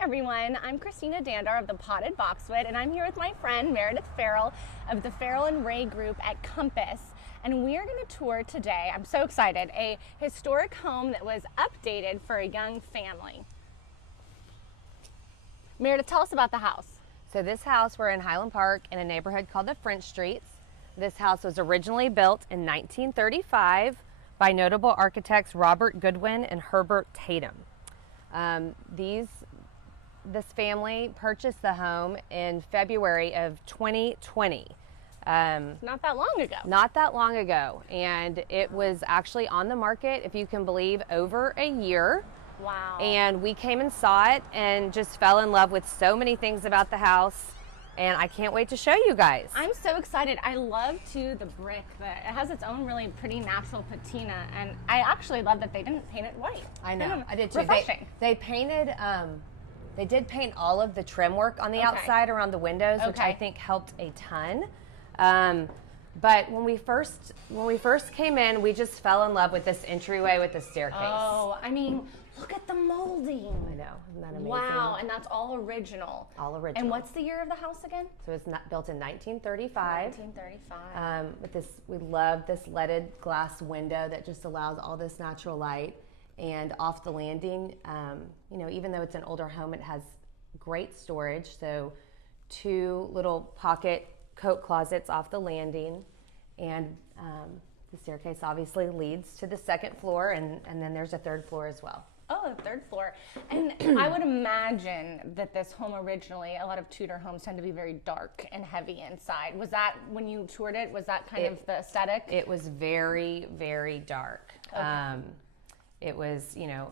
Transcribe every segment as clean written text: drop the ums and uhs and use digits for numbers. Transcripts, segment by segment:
everyone, I'm Christina Dandar of the Potted Boxwood, and I'm here with my friend Meredith Ferrell of the Ferrell and Ray Group at Compass. And we are going to tour today, I'm so excited, a historic home that was updated for a young family. Meredith, tell us about the house. So this house, we're in Highland Park in a neighborhood called the French Streets. This house was originally built in 1935 by notable architects Robert Goodwin and Herbert Tatum. This family purchased the home in February of 2020. Not that long ago. Not that long ago. And it was actually on the market, if you can believe, over a year. Wow. And we came and saw it and just fell in love with so many things about the house. And I can't wait to show you guys. I'm so excited. I love, too, the brick. It has its own really pretty natural patina. And I actually love that they didn't paint it white. I know. I did, too. Refreshing. They painted... They did paint all of the trim work on the outside around the windows, which I think helped a ton. But when we first came in, we just fell in love with this entryway with the staircase. Oh, I mean, look at the molding. I know, isn't that amazing? Wow, and that's all original. All original. And what's the year of the house again? So it's built in 1935. 1935. With this, we love this leaded glass window that just allows all this natural light. And off the landing, you know, even though it's an older home, it has great storage. So 2 little pocket coat closets off the landing. And the staircase obviously leads to the 2nd floor, and then there's a 3rd floor as well. Oh, the 3rd floor. And I would imagine that this home originally, a lot of Tudor homes tend to be very dark and heavy inside. Was that, when you toured it, was that kind of the aesthetic? It was very, very dark. Okay. It was, you know,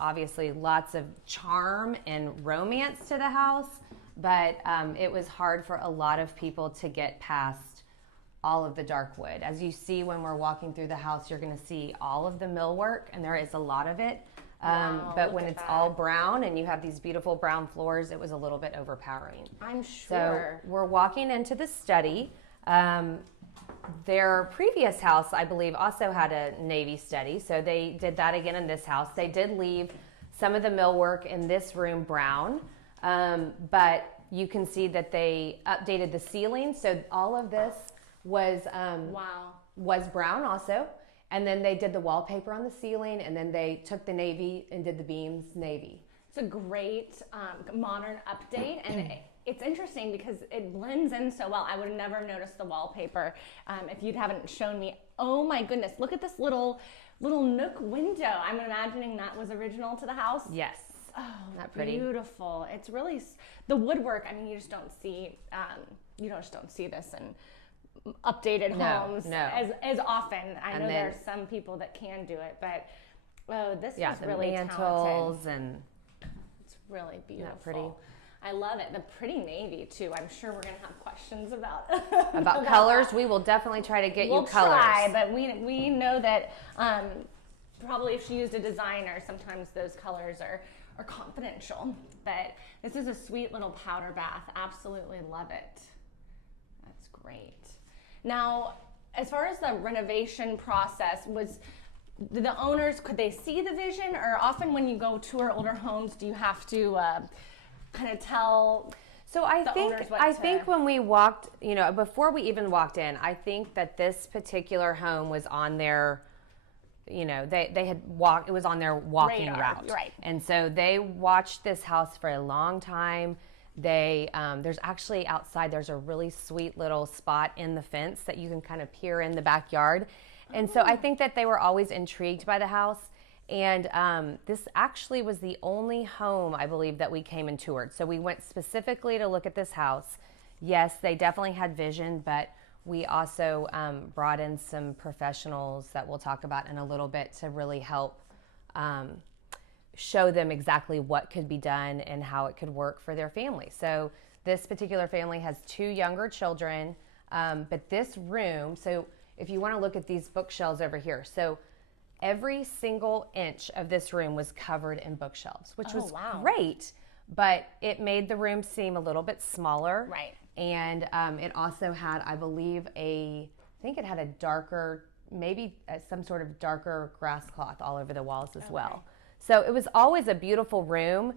obviously lots of charm and romance to the house, but it was hard for a lot of people to get past all of the dark wood. As you see when we're walking through the house, you're going to see all of the millwork, and there is a lot of it. Wow, but when it's all brown and you have these beautiful brown floors, it was a little bit overpowering. I'm sure. So we're walking into the study. Their previous house, I believe, also had a navy study, so they did that again in this house. They did leave some of the millwork in this room brown, but you can see that they updated the ceiling, so all of this was brown also. And then they did the wallpaper on the ceiling, and then they took the navy and did the beams navy. It's a great modern update, and it's interesting because it blends in so well. I would have never noticed the wallpaper if you haven't shown me. Oh my goodness, look at this little nook window. I'm imagining that was original to the house. Yes. Oh, not pretty. Beautiful. It's really, the woodwork, I mean, you just don't see this in updated homes as often. I know there's some people that can do it, but this is really mantles talented. And it's really beautiful. Not pretty. I love it. The pretty navy too. I'm sure we're gonna have questions about about colors. We will definitely try to get you colors. We'll try, but we know that probably if she used a designer, sometimes those colors are confidential. But this is a sweet little powder bath. Absolutely love it. That's great. Now, as far as the renovation process, did the owners, could they see the vision? Or often when you go tour older homes, do you have to kind of tell I think when we walked, you know, before we even walked in, I think that this particular home was on their, you know, they had walked, it was on their walking route. Right. And so they watched this house for a long time. There's actually outside, there's a really sweet little spot in the fence that you can kind of peer in the backyard. And so I think that they were always intrigued by the house. And this actually was the only home, I believe, that we came and toured. So we went specifically to look at this house. Yes, they definitely had vision, but we also brought in some professionals that we'll talk about in a little bit to really help show them exactly what could be done and how it could work for their family. So this particular family has 2 younger children, but this room, so if you want to look at these bookshelves over here, so every single inch of this room was covered in bookshelves, which was great, but it made the room seem a little bit smaller. Right. And it also had, I believe, I think it had a darker, maybe some sort of darker grass cloth all over the walls as well. So it was always a beautiful room.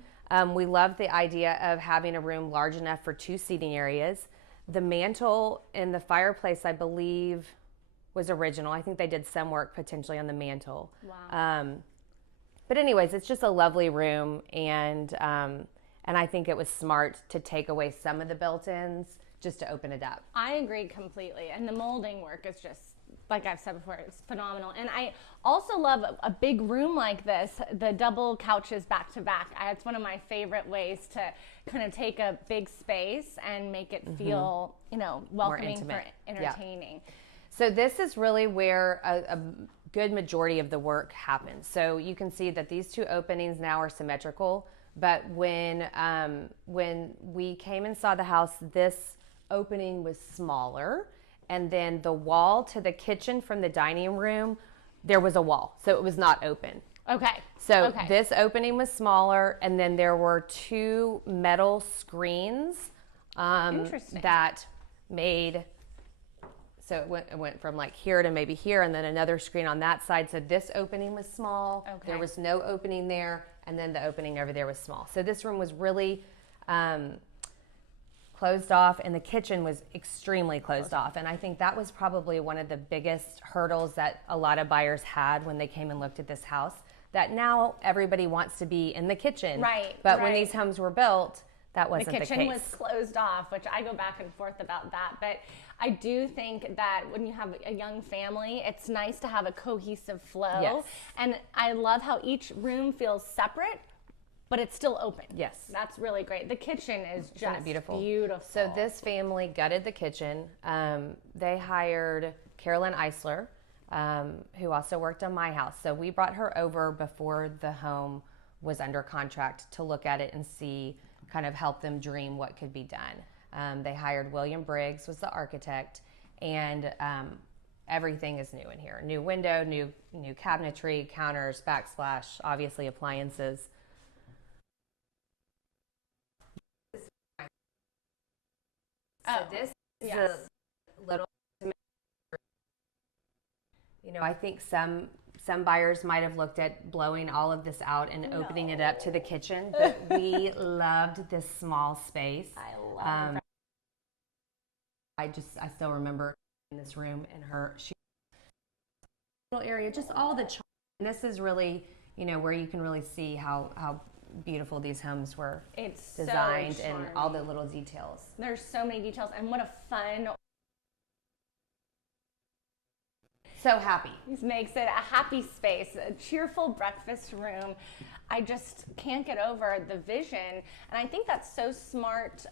We loved the idea of having a room large enough for 2 seating areas. The mantle in the fireplace, I believe, was original. I think they did some work potentially on the mantle. Wow. But anyways, it's just a lovely room, and I think it was smart to take away some of the built-ins just to open it up. I agree completely. And the molding work is just, like I've said before, it's phenomenal. And I also love a big room like this, the double couches back to back. It's one of my favorite ways to kind of take a big space and make it feel, welcoming for entertaining. Yeah. So this is really where a good majority of the work happens. So you can see that these 2 openings now are symmetrical, but when we came and saw the house, this opening was smaller, and then the wall to the kitchen from the dining room, there was a wall, so it was not open. Okay. So this opening was smaller, and then there were 2 metal screens that made, so it went from like here to maybe here, and then another screen on that side. So this opening was small. Okay. There was no opening there, and then the opening over there was small. So this room was really closed off, and the kitchen was extremely closed off. And I think that was probably one of the biggest hurdles that a lot of buyers had when they came and looked at this house, that now everybody wants to be in the kitchen. Right. But when these homes were built, that wasn't the case. The kitchen was closed off, which I go back and forth about that. But I do think that when you have a young family, it's nice to have a cohesive flow. Yes. And I love how each room feels separate, but it's still open. Yes. That's really great. The kitchen is just beautiful. Beautiful. So this family gutted the kitchen. They hired Carolyn Eisler, who also worked on my house. So we brought her over before the home was under contract to look at it and see, kind of help them dream what could be done. They hired William Briggs, was the architect, and everything is new in here. New window, new cabinetry, counters, backsplash, obviously appliances. So this is a little, I think some buyers might have looked at blowing all of this out and opening it up to the kitchen, but we loved this small space. I love that. I still remember in this room and she little area, just all the charm. And this is really, where you can really see how beautiful these homes were designed, so and all the little details. There's so many details, and what a fun. So happy. This makes it a happy space, a cheerful breakfast room. I just can't get over the vision, and I think that's so smart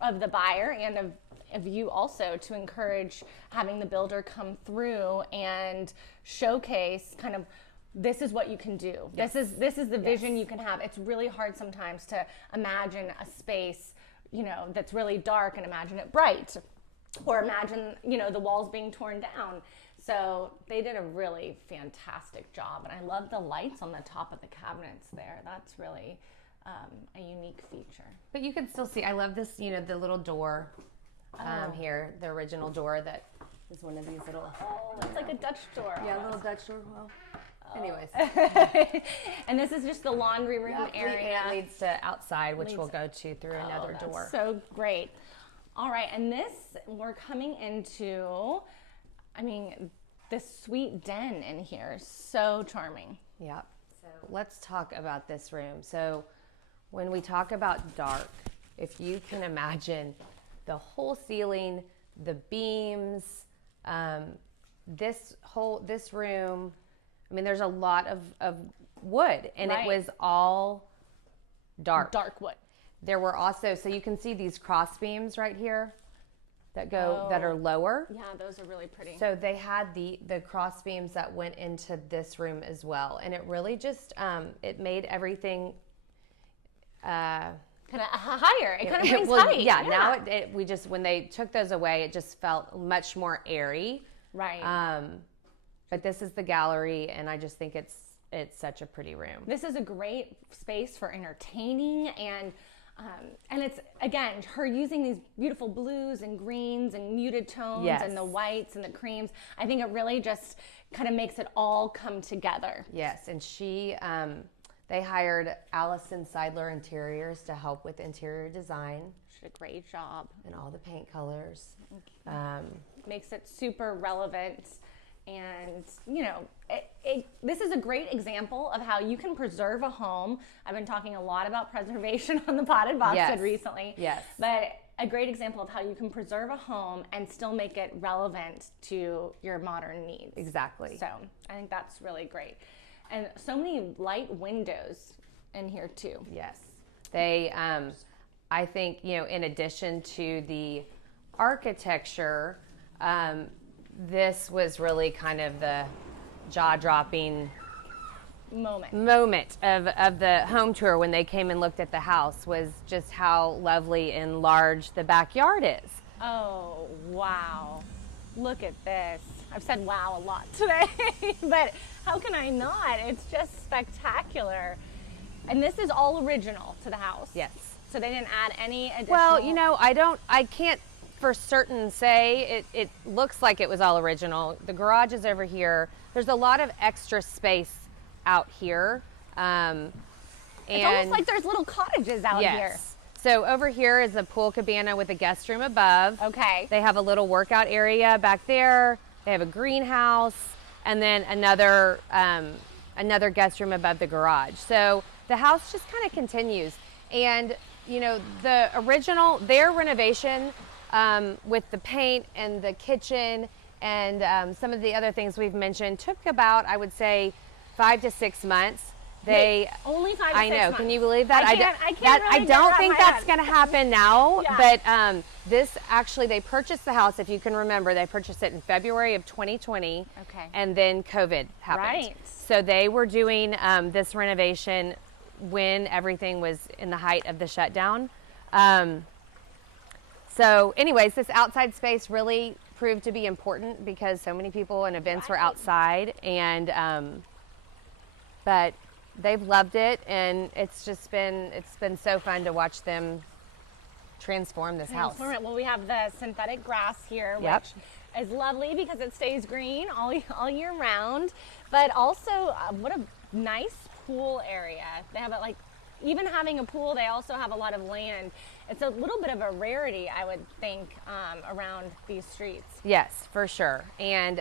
of the buyer and of you also, to encourage having the builder come through and showcase kind of, this is what you can do. Yes. This is the vision you can have. It's really hard sometimes to imagine a space, that's really dark and imagine it bright, or imagine, the walls being torn down. So they did a really fantastic job, and I love the lights on the top of the cabinets there. That's really a unique feature. But you can still see, I love this, the little door here, the original door that is one of these little. Oh, it's like a Dutch door. Yeah, a little Dutch door. Well, anyways. And this is just the laundry room area. It leads to outside, which we'll go to through another door. So great. All right, and this, we're coming into, this sweet den in here. So charming. Yeah. So let's talk about this room. So when we talk about dark, if you can imagine the whole ceiling, the beams, this room, there's a lot of wood, and it was all dark. Dark wood. There were also, so you can see these cross beams right here that are lower. Yeah, those are really pretty. So they had the cross beams that went into this room as well, and it really just it made everything kind of higher. It kind of brings height. Yeah. Now we just, when they took those away, it just felt much more airy. Right. But this is the gallery, and I just think it's such a pretty room. This is a great space for entertaining, and it's, again, her using these beautiful blues and greens and muted tones and the whites and the creams. I think it really just kind of makes it all come together. Yes, and they They hired Allison Seidler Interiors to help with interior design. She did a great job. And all the paint colors. Makes it super relevant. And, this is a great example of how you can preserve a home. I've been talking a lot about preservation on the Potted Boxwood recently. Yes. But a great example of how you can preserve a home and still make it relevant to your modern needs. Exactly. So I think that's really great. And so many light windows in here too. Yes. They, I think, in addition to the architecture, this was really kind of the jaw-dropping moment of the home tour when they came and looked at the house, was just how lovely and large the backyard is. Oh, wow. Look at this. I've said wow a lot today, but how can I not? It's just spectacular. And this is all original to the house. Yes. So they didn't add any additional... Well, I can't for certain say it looks like it was all original. The garage is over here. There's a lot of extra space out here. It's almost like there's little cottages out here. So over here is a pool cabana with a guest room above. Okay. They have a little workout area back there. They have a greenhouse, and then another guest room above the garage. So the house just kind of continues. And the original, their renovation, with the paint and the kitchen and some of the other things we've mentioned, took about, I would say, 5 to 6 months. Only 5 to 6 months. I know. Can you believe that? I don't think that's going to happen now. Yeah. But this actually, they purchased the house. If you can remember, they purchased it in February of 2020. Okay. And then COVID happened. Right. So they were doing this renovation when everything was in the height of the shutdown. So anyways, this outside space really proved to be important because so many people and events were outside, and but they've loved it, and it's been so fun to watch them transform this house. Well, we have the synthetic grass here, which is lovely because it stays green all year round, but also what a nice pool area. They have even having a pool, they also have a lot of land. It's a little bit of a rarity, I would think, around these streets. Yes, for sure. And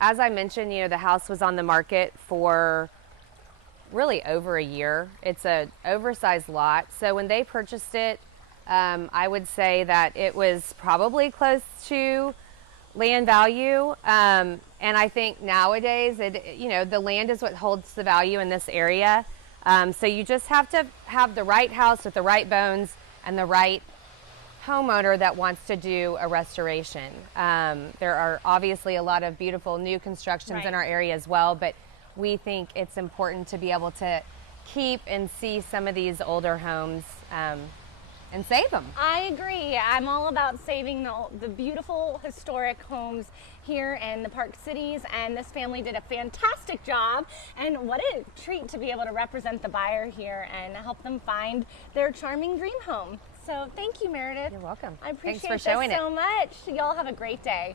as I mentioned, the house was on the market for really over a year. It's an oversized lot. So when they purchased it, I would say that it was probably close to land value. And I think nowadays, the land is what holds the value in this area. So you just have to have the right house with the right bones and the right homeowner that wants to do a restoration. There are obviously a lot of beautiful new constructions in our area as well, but we think it's important to be able to keep and see some of these older homes and save them. I agree. I'm all about saving the beautiful historic homes here in the Park Cities, and this family did a fantastic job, and what a treat to be able to represent the buyer here and help them find their charming dream home. So thank you, Meredith. You're welcome. I appreciate Thanks for showing this so much. Y'all have a great day.